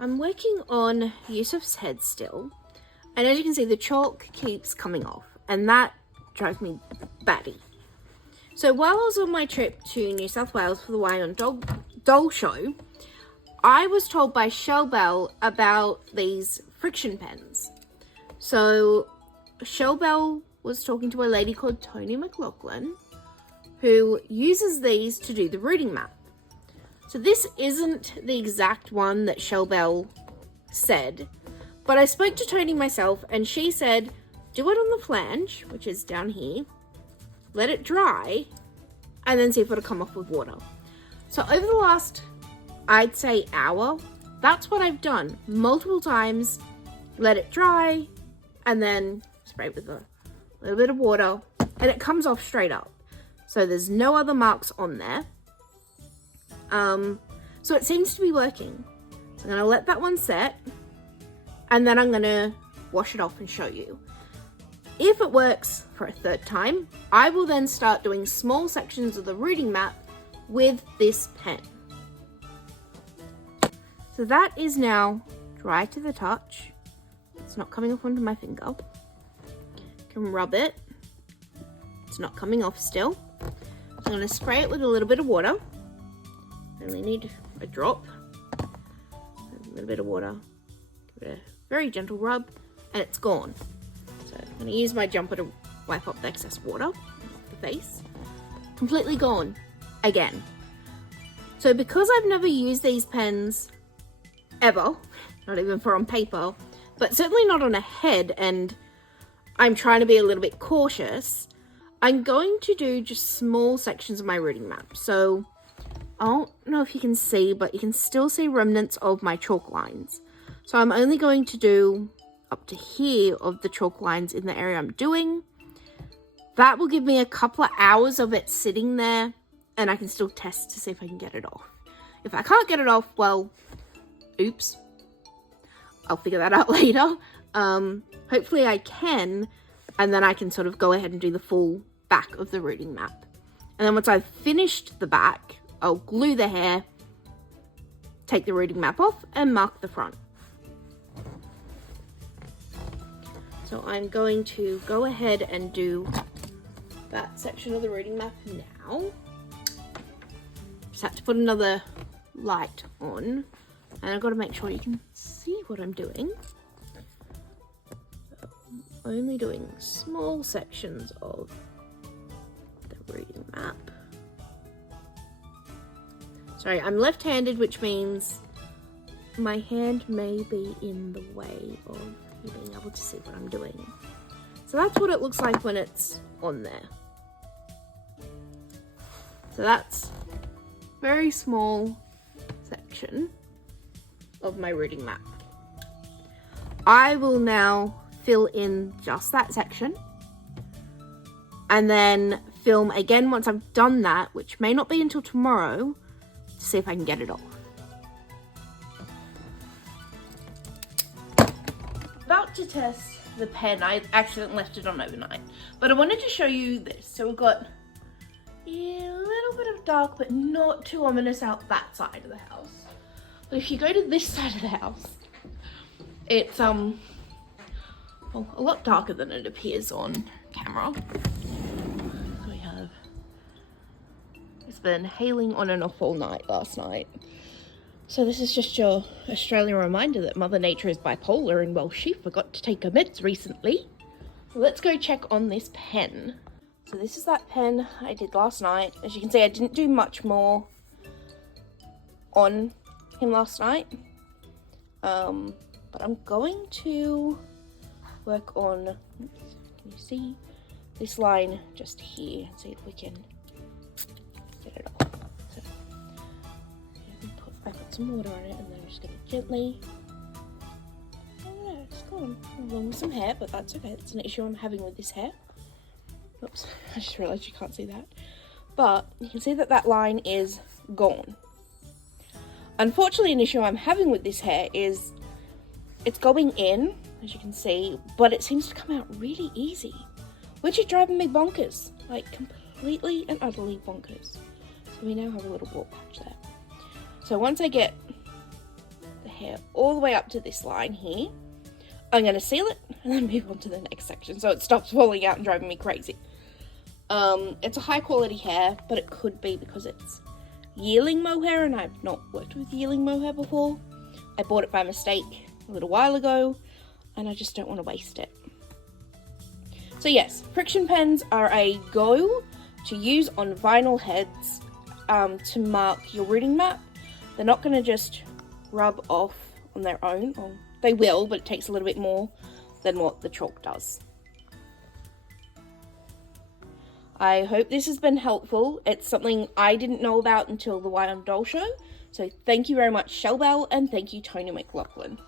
I'm working on Yusuf's head still, and as you can see, the chalk keeps coming off, and that drives me batty. So while I was on my trip to New South Wales for the Why on Doll show, I was told by Shell Bell about these friction pens. So Shell Bell was talking to a lady called Toni Maclaughlin, who uses these to do the rooting map. So this isn't the exact one that Shell Bell said, but I spoke to Toni myself and she said, do it on the flange, which is down here, let it dry, and then see if it'll come off with water. So over the last, I'd say, hour, that's what I've done. Multiple times, let it dry, and then spray with a little bit of water, and it comes off straight up. So there's no other marks on there. So it seems to be working. So I'm gonna let that one set, and then I'm gonna wash it off and show you. If it works for a third time, I will then start doing small sections of the rooting map with this pen. So that is now dry to the touch. It's not coming off onto my finger. Can rub it. It's not coming off still. So I'm gonna spray it with a little bit of water. Only need a drop, a little bit of water, give it a very gentle rub, and it's gone. So I'm going to use my jumper to wipe up the excess water off the face. Completely gone again. So because I've never used these pens ever, not even for on paper, but certainly not on a head, and I'm trying to be a little bit cautious, I'm going to do just small sections of my rooting map. So I don't know if you can see, but you can still see remnants of my chalk lines. So I'm only going to do up to here of the chalk lines in the area I'm doing. That will give me a couple of hours of it sitting there, and I can still test to see if I can get it off. If I can't get it off, well, oops. I'll figure that out later. Hopefully I can, and then I can sort of go ahead and do the full back of the rooting map. And then once I've finished the back, I'll glue the hair, take the rooting map off, and mark the front. So I'm going to go ahead and do that section of the rooting map now. Just have to put another light on, and I've got to make sure you can see what I'm doing. So I'm only doing small sections of the rooting map. Sorry, I'm left-handed, which means my hand may be in the way of you being able to see what I'm doing. So that's what it looks like when it's on there. So that's a very small section of my rooting map. I will now fill in just that section and then film again once I've done that, which may not be until tomorrow, to see if I can get it off. About to test the pen. I accidentally left it on overnight, but I wanted to show you this. So we've got a little bit of dark, but not too ominous out that side of the house. But if you go to this side of the house, it's well, a lot darker than it appears on camera. So we have, it's been hailing on and off all night last night. So this is just your Australian reminder that Mother Nature is bipolar, and well, she forgot to take her meds recently. So let's go check on this pen. So this is that pen I did last night. As you can see, I didn't do much more on him last night. But I'm going to work on, can you see this line just here? See if we can get it off. So I put some water on it, and then I'm just going to gently, oh no, it's gone along with some hair, but that's okay. It's an issue I'm having with this hair. Oops, I just realized you can't see that. But you can see that that line is gone. Unfortunately, an issue I'm having with this hair is it's going in, as you can see, but it seems to come out really easy, which is driving me bonkers, like completely and utterly bonkers. So we now have a little bald patch there. So once I get the hair all the way up to this line here. I'm going to seal it and then move on to the next section so it stops falling out and driving me crazy. It's a high quality hair, but it could be because it's yearling mohair and I've not worked with yearling mohair before. I bought it by mistake a little while ago and I just don't want to waste it. So yes, friction pens are a go to use on vinyl heads to mark your rooting map. They're not going to just rub off on their own. Well, they will, but it takes a little bit more than what the chalk does. I hope this has been helpful. It's something I didn't know about until the White on Doll show. So thank you very much, Shell Bell, and thank you, Toni Maclaughlin.